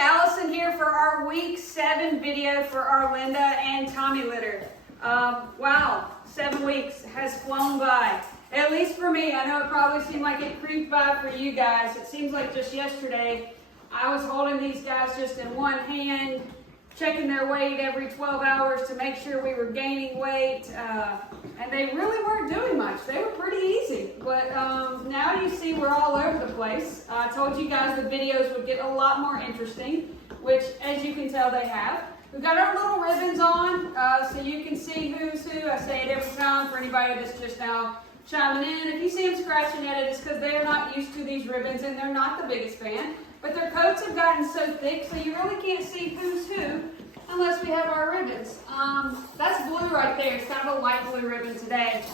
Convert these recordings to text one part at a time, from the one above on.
Allison here for our week 7 video for our Linda and Tommy litter. Wow, 7 weeks has flown by. At least for me. I know it probably seemed like it creeped by for you guys. It seems like just yesterday I was holding these guys just in one hand, checking their weight every 12 hours to make sure we were gaining weight, and they really weren't doing much. They were pretty easy, but now you see we're all over the place. I told you guys the videos would get a lot more interesting, which as you can tell they have. We've got our little ribbons on, so you can see who's who. I say it every time for anybody that's just now chiming in. If you see them scratching at it, it's because they're not used to these ribbons and they're not the biggest fan. But their coats have gotten so thick, so you really can't see who's who unless we have our ribbons. That's blue right there. It's kind of a light blue ribbon today.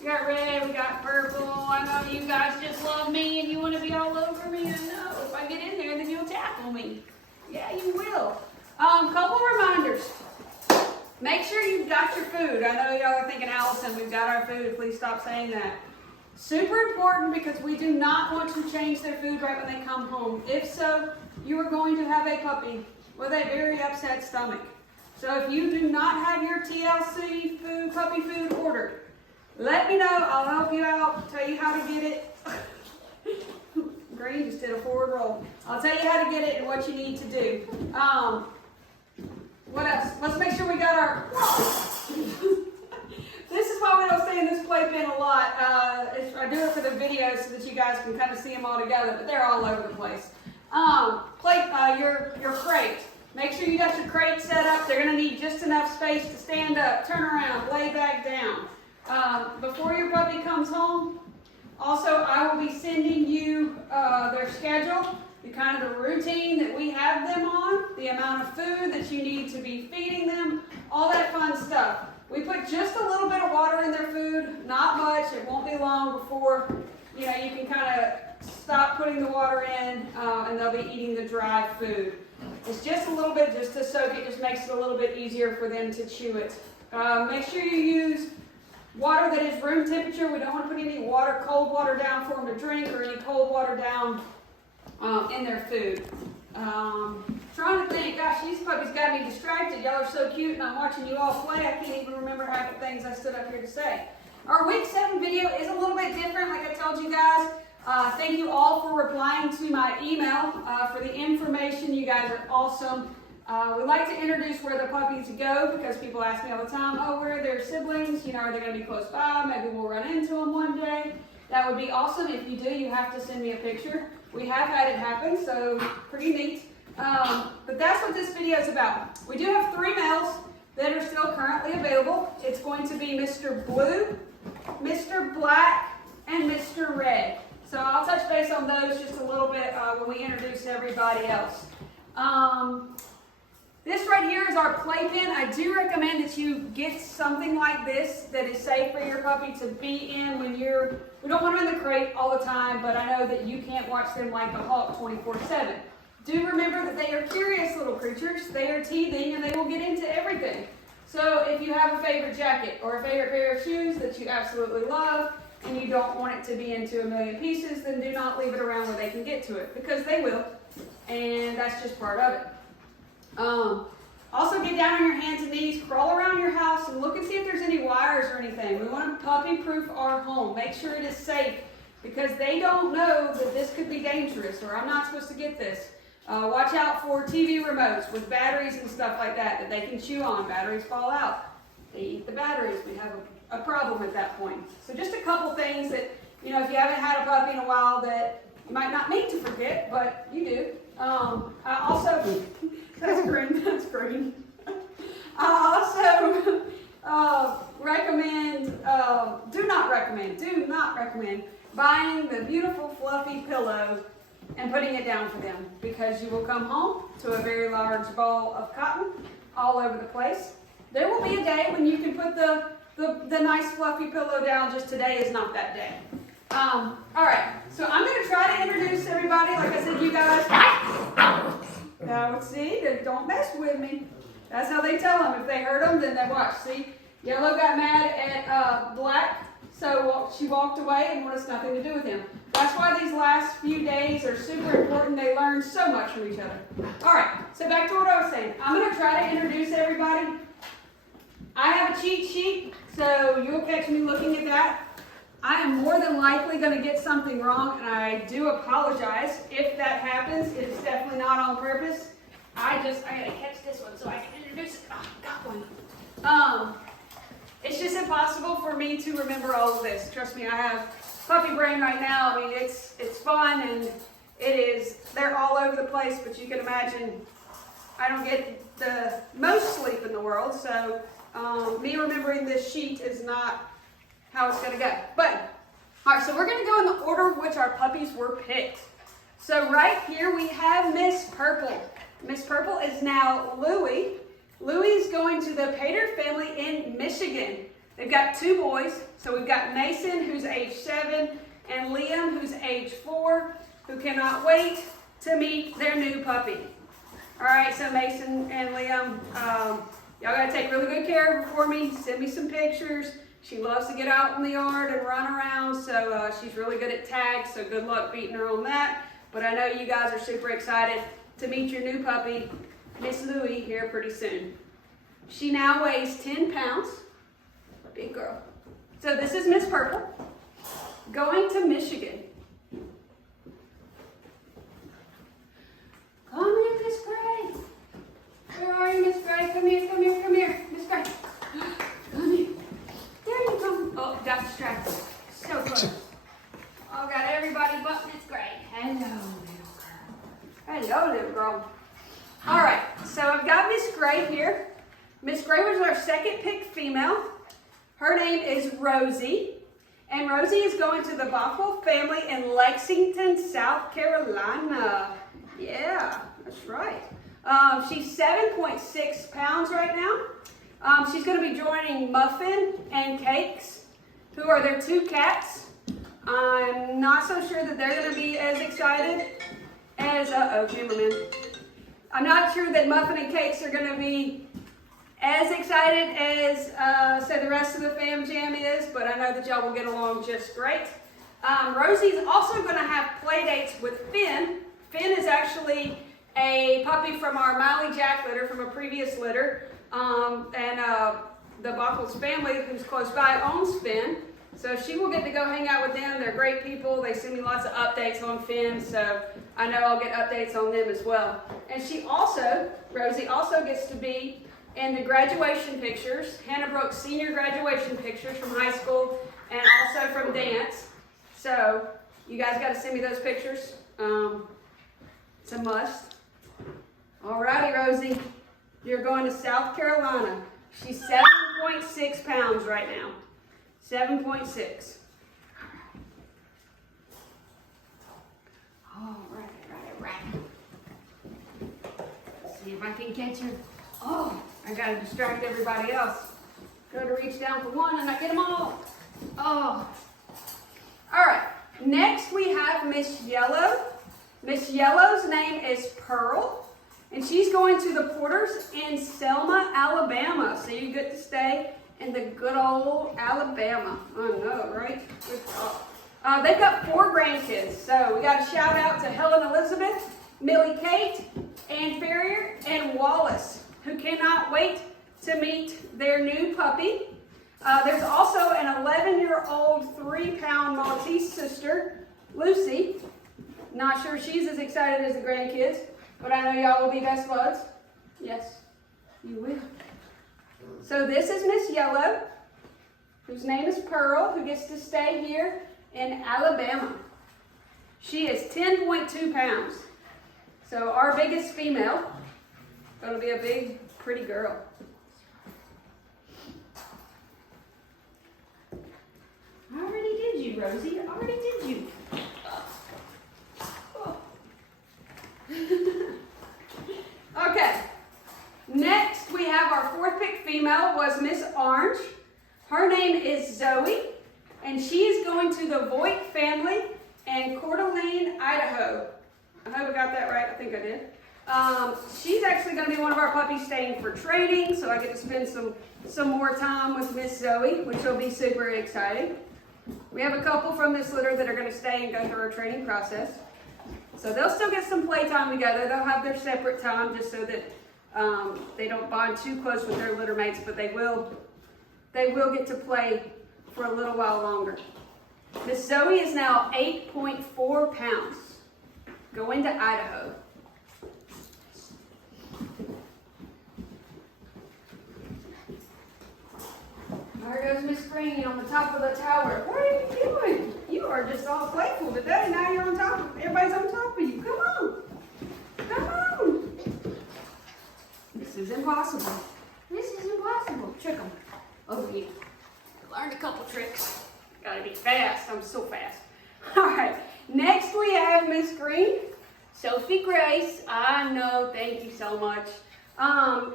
We got red, we got purple. I know you guys just love me and you want to be all over me. I know. If I get in there, then you'll tackle me. Yeah, you will. Couple reminders. Make sure you've got your food. I know y'all are thinking, Allison, we've got our food. Please stop saying that. Super important because we do not want to change their food right when they come home. If so, you are going to have a puppy with a very upset stomach. So if you do not have your TLC food, puppy food ordered, let me know. I'll help you out, tell you how to get it. Green just did a forward roll. I'll tell you how to get it and what you need to do. What else? Let's make sure we got our... This is why we don't stay in this playpen a lot. I do it for the videos so that you guys can kind of see them all together, but they're all over the place. Your crate. Make sure you got your crate set up. They're going to need just enough space to stand up, turn around, lay back down. Before your puppy comes home, also I will be sending you their schedule, the kind of the routine that we have them on, the amount of food that you need to be feeding them, all that fun stuff. We put just a little bit of water in their food, not much. It won't be long before you can kind of stop putting the water in and they'll be eating the dry food. It's just a little bit just to soak it, just makes it a little bit easier for them to chew it. Make sure you use water that is room temperature. We don't want to put any cold water down for them to drink or any cold water down in their food. Trying to think, gosh, these puppies got me distracted. Y'all are so cute and I'm watching you all play. I can't even remember half the things I stood up here to say. Our week 7 video is a little bit different, like I told you guys. Thank you all for replying to my email for the information. You guys are awesome. We like to introduce where the puppies go because people ask me all the time, oh, where are their siblings? Are they going to be close by? Maybe we'll run into them one day. That would be awesome. If you do, you have to send me a picture. We have had it happen, so pretty neat. But that's what this video is about. We do have 3 males that are still currently available. It's going to be Mr. Blue, Mr. Black, and Mr. Red. So I'll touch base on those just a little bit when we introduce everybody else. This right here is our playpen. I do recommend that you get something like this that is safe for your puppy to be in when we don't want them in the crate all the time, but I know that you can't watch them like a hawk 24/7. Do remember that they are curious little creatures. They are teething and they will get into everything. So if you have a favorite jacket or a favorite pair of shoes that you absolutely love and you don't want it to be into a million pieces, then do not leave it around where they can get to it because they will. And that's just part of it. Also get down on your hands and knees, crawl around your house and look and see if there's any wires or anything. We want to puppy-proof our home. Make sure it is safe because they don't know that this could be dangerous or I'm not supposed to get this. Watch out for TV remotes with batteries and stuff like that they can chew on. Batteries fall out. They eat the batteries. We have a problem at that point. So just a couple things that, if you haven't had a puppy in a while that you might not mean to forget, but you do. I also, that's green. I also recommend, do not recommend buying the beautiful fluffy pillow and putting it down for them because you will come home to a very large ball of cotton all over the place. There will be a day when you can put the nice fluffy pillow down. Just today is not that day. All right, so I'm going to try to introduce everybody. Like I said, you guys, now see, don't mess with me. That's how they tell them. If they hurt them, then they watch. See, Yellow got mad at Black, so she walked away and wanted nothing to do with him. That's why these last few days are super important. They learn so much from each other. All right, so back to what I was saying. I'm going to try to introduce everybody. I have a cheat sheet, so you'll catch me looking at that. I am more than likely going to get something wrong, and I do apologize if that happens. It's definitely not on purpose. I got to catch this one so I can introduce it. Oh, got one. It's just impossible for me to remember all of this. Trust me, I have puppy brain right now. I mean, it's fun, and they're all over the place, but you can imagine I don't get the most sleep in the world, so me remembering this sheet is not how it's going to go. But, all right, so we're going to go in the order of which our puppies were picked. So right here we have Miss Purple. Miss Purple is now Louie. Louie's going to the Pater family in Michigan. They've got 2 boys. So we've got Mason, who's age 7, and Liam, who's age 4, who cannot wait to meet their new puppy. All right, so Mason and Liam, y'all got to take really good care of her for me. Send me some pictures. She loves to get out in the yard and run around, so she's really good at tags, so good luck beating her on that. But I know you guys are super excited to meet your new puppy, Miss Louie, here pretty soon. She now weighs 10 pounds. Big girl. So this is Miss Purple going to Michigan. Come here, Miss Gray. Where are you, Miss Gray? Come here, come here, come here. Miss Gray. Come here. There you go. Oh, got distracted. So close. Oh, got everybody but Miss Gray. Hello, little girl. Hello, little girl. All right, so I've got Miss Gray here. Miss Gray was our second picked female. Her name is Rosie, and Rosie is going to the Bockwell family in Lexington, South Carolina. Yeah, that's right. She's 7.6 pounds right now. She's going to be joining Muffin and Cakes, who are their 2 cats. I'm not so sure that they're going to be as excited as, cameraman. I'm not sure that Muffin and Cakes are going to be as excited as, say, the rest of the fam jam is, but I know that y'all will get along just great. Rosie's also going to have play dates with Finn. Finn is actually a puppy from our Miley Jack litter, from a previous litter, and the Buckles family, who's close by, owns Finn, so she will get to go hang out with them. They're great people. They send me lots of updates on Finn, so I know I'll get updates on them as well. And Rosie also gets to be in the graduation pictures, Hannah Brooks senior graduation pictures from high school and also from dance. So you guys got to send me those pictures. It's a must. Alrighty, Rosie, you're going to South Carolina. She's 7.6 pounds right now. 7.6. All right. Let's see if I can catch her. Oh, I gotta distract everybody else. Go to reach down for one and I get them all. Oh. All right, next we have Miss Yellow. Miss Yellow's name is Pearl, and she's going to the Porters in Selma, Alabama. So you get to stay in the good old Alabama. I know, right? Good job. They've got 4 grandkids, so we got a shout out to Helen Elizabeth, Millie Kate, Ann Ferrier, and Wallace, who cannot wait to meet their new puppy. There's also an 11-year-old 3-pound Maltese sister, Lucy. Not sure she's as excited as the grandkids, but I know y'all will be best buds. Yes, you will. So this is Miss Yellow, whose name is Pearl, who gets to stay here in Alabama. She is 10.2 pounds. So our biggest female. Gonna be a big, pretty girl. I already did you, Rosie. I already did you. Oh. Okay. Next, we have our 4th pick female was Miss Orange. Her name is Zoe, and she is going to the Voigt family in Coeur d'Alene, Idaho. I hope I got that right. I think I did. She's actually going to be one of our puppies staying for training, so I get to spend some more time with Miss Zoe, which will be super exciting. We have a couple from this litter that are going to stay and go through our training process. So they'll still get some playtime together. They'll have their separate time just so that they don't bond too close with their litter mates, but they will get to play for a little while longer. Miss Zoe is now 8.4 pounds, going to Idaho. There goes Miss Greenie on the top of the tower. What are you doing? You are just all playful today. Now you're on top. Everybody's on top of you. Come on. Come on. This is impossible. This is impossible. Trick them. Oh, yeah. I learned a couple tricks. Gotta be fast. I'm so fast. All right. Next we have Miss Green. Sophie Grace. I know. Thank you so much.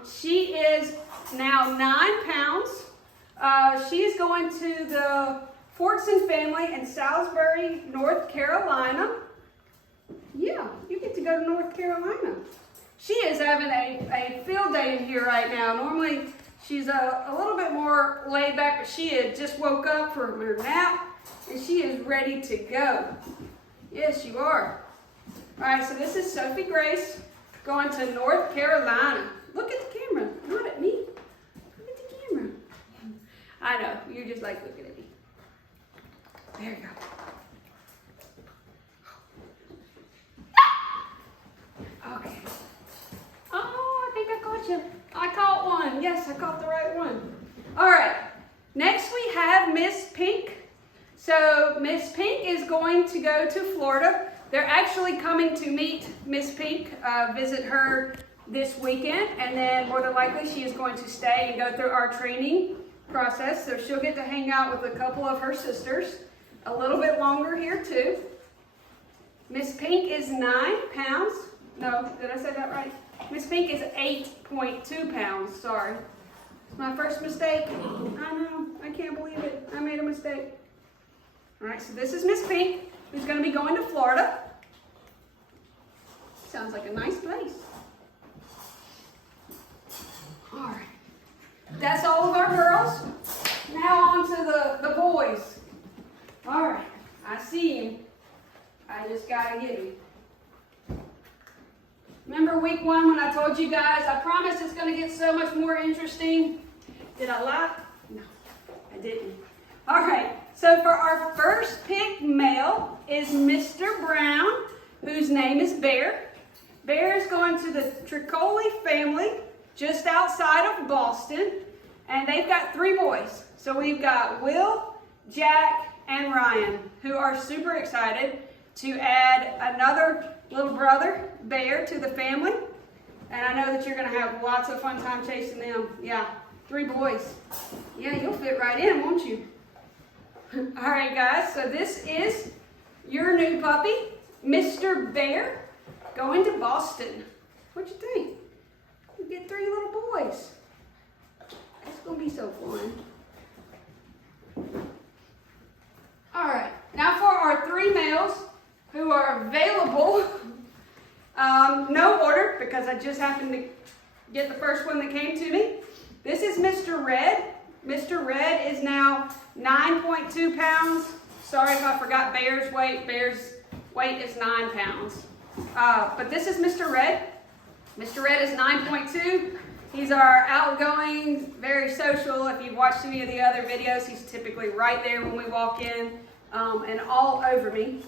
She is now 9 pounds. She is going to the Fortson family in Salisbury, North Carolina. Yeah, you get to go to North Carolina. She is having a field day in here right now. Normally, she's a little bit more laid back, but she had just woke up from her nap, and she is ready to go. Yes, you are. All right, so this is Sophie Grace going to North Carolina. Look at the camera, not at me. Look at the camera. I know, you're just like looking at me. There you go. Okay. Oh, I think I caught you. I caught one. Yes, I caught the right one. All right. Next we have Miss Pink. So Miss Pink is going to go to Florida. They're actually coming to meet Miss Pink, visit her this weekend, and then more than likely she is going to stay and go through our training process. So she'll get to hang out with a couple of her sisters a little bit longer here too. Miss Pink is 9 pounds. No, did I say that right? Miss Pink is 8.2 pounds. Sorry. It's my first mistake. I know. I can't believe it. I made a mistake. All right, so this is Miss Pink, who's going to be going to Florida. Sounds like a nice place. All right. That's all of our girls. Now on to the boys. All right. I see him. I just got to get him. Remember week 1 when I told you guys, I promised it's going to get so much more interesting? Did I lie? No, I didn't. All right, so for our first pick male is Mr. Brown, whose name is Bear. Bear is going to the Tricoli family just outside of Boston, and they've got 3 boys. So we've got Will, Jack, and Ryan, who are super excited to add another little brother, Bear, to the family. And I know that you're going to have lots of fun time chasing them. Yeah, 3 boys. Yeah, you'll fit right in, won't you? All right, guys, so this is your new puppy, Mr. Bear, going to Boston. What'd you think? You get 3 little boys. It's going to be so fun. All right, now for our 3 males who are available, no order because I just happened to get the first one that came to me. This is Mr. Red. Mr. Red is now 9.2 pounds. Sorry if I forgot Bear's weight. Bear's weight is 9 pounds. But this is Mr. Red. Mr. Red is 9.2. He's our outgoing, very social. If you've watched any of the other videos, he's typically right there when we walk in and all over me.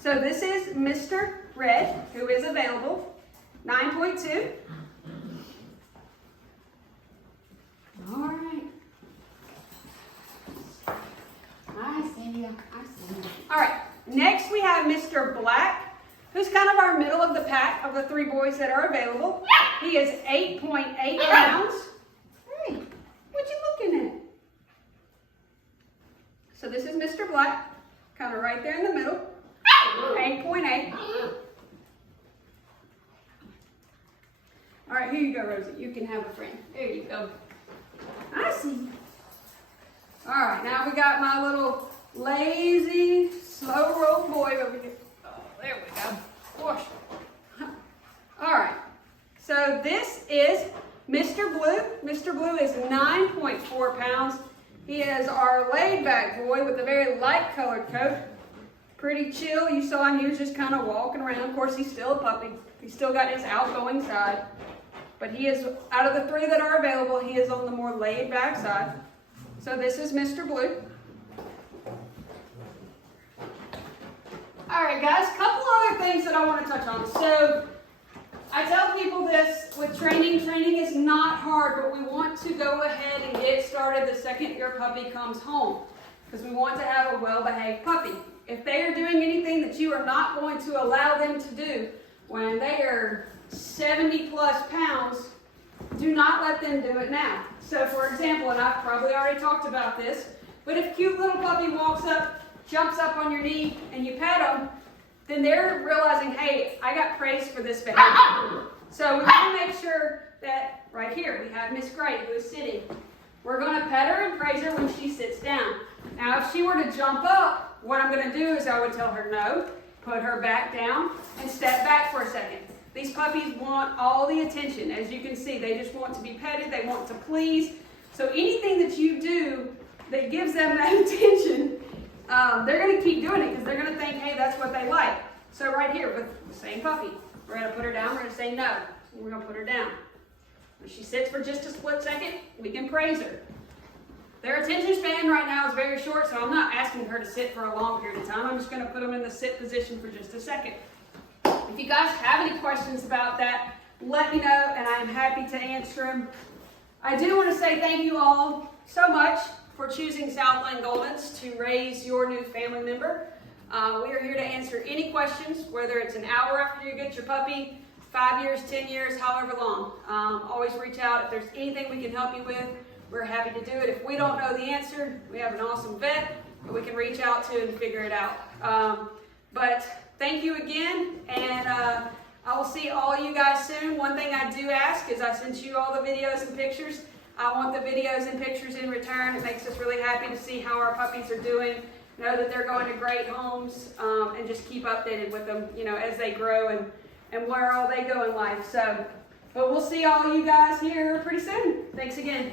So this is Mr. Red, who is available, 9.2. All right. I see you. All right. Next we have Mr. Black, who's kind of our middle of the pack of the 3 boys that are available. He is 8.8 pounds. Hey, what you looking at? So this is Mr. Black, kind of right there in the middle. 8.8. All right, here you go, Rosie. You can have a friend. There you go. I see. All right, now we got my little lazy, slow roll boy over here. Oh, there we go. Whoosh. All right, so this is Mr. Blue. Mr. Blue is 9.4 pounds. He is our laid-back boy with a very light-colored coat. Pretty chill. You saw him, he was just kind of walking around. Of course, he's still a puppy. He's still got his outgoing side. But he is, out of the 3 that are available, he is on the more laid-back side. So this is Mr. Blue. All right, guys, a couple other things that I want to touch on. So I tell people this with training. Training is not hard, but we want to go ahead and get started the second your puppy comes home because we want to have a well-behaved puppy. If they are doing anything that you are not going to allow them to do when they are 70 plus pounds, do not let them do it now. So for example, and I've probably already talked about this, but if cute little puppy walks up, jumps up on your knee, and you pet them, then they're realizing, hey, I got praise for this behavior. So we want to make sure that right here, we have Miss Gray who is sitting. We're going to pet her and praise her when she sits down. Now, if she were to jump up, what I'm going to do is I would tell her no, put her back down, and step back for a second. These puppies want all the attention. As you can see, they just want to be petted. They want to please. So anything that you do that gives them that attention, they're going to keep doing it because they're going to think, hey, that's what they like. So right here with the same puppy, we're going to put her down. We're going to say no. We're going to put her down. When she sits for just a split second, we can praise her. Their attention span right now is very short, so I'm not asking her to sit for a long period of time. I'm just going to put them in the sit position for just a second. If you guys have any questions about that, let me know, and I'm happy to answer them. I do want to say thank you all so much for choosing Southland Goldens to raise your new family member. We are here to answer any questions, whether it's an hour after you get your puppy, 5 years, 10 years, however long. Always reach out if there's anything we can help you with. We're happy to do it. If we don't know the answer, we have an awesome vet that we can reach out to and figure it out. But thank you again, and I will see all you guys soon. One thing I do ask is I sent you all the videos and pictures. I want the videos and pictures in return. It makes us really happy to see how our puppies are doing, know that they're going to great homes, and just keep updated with them, you know, as they grow and where all they go in life. So, but we'll see all you guys here pretty soon. Thanks again.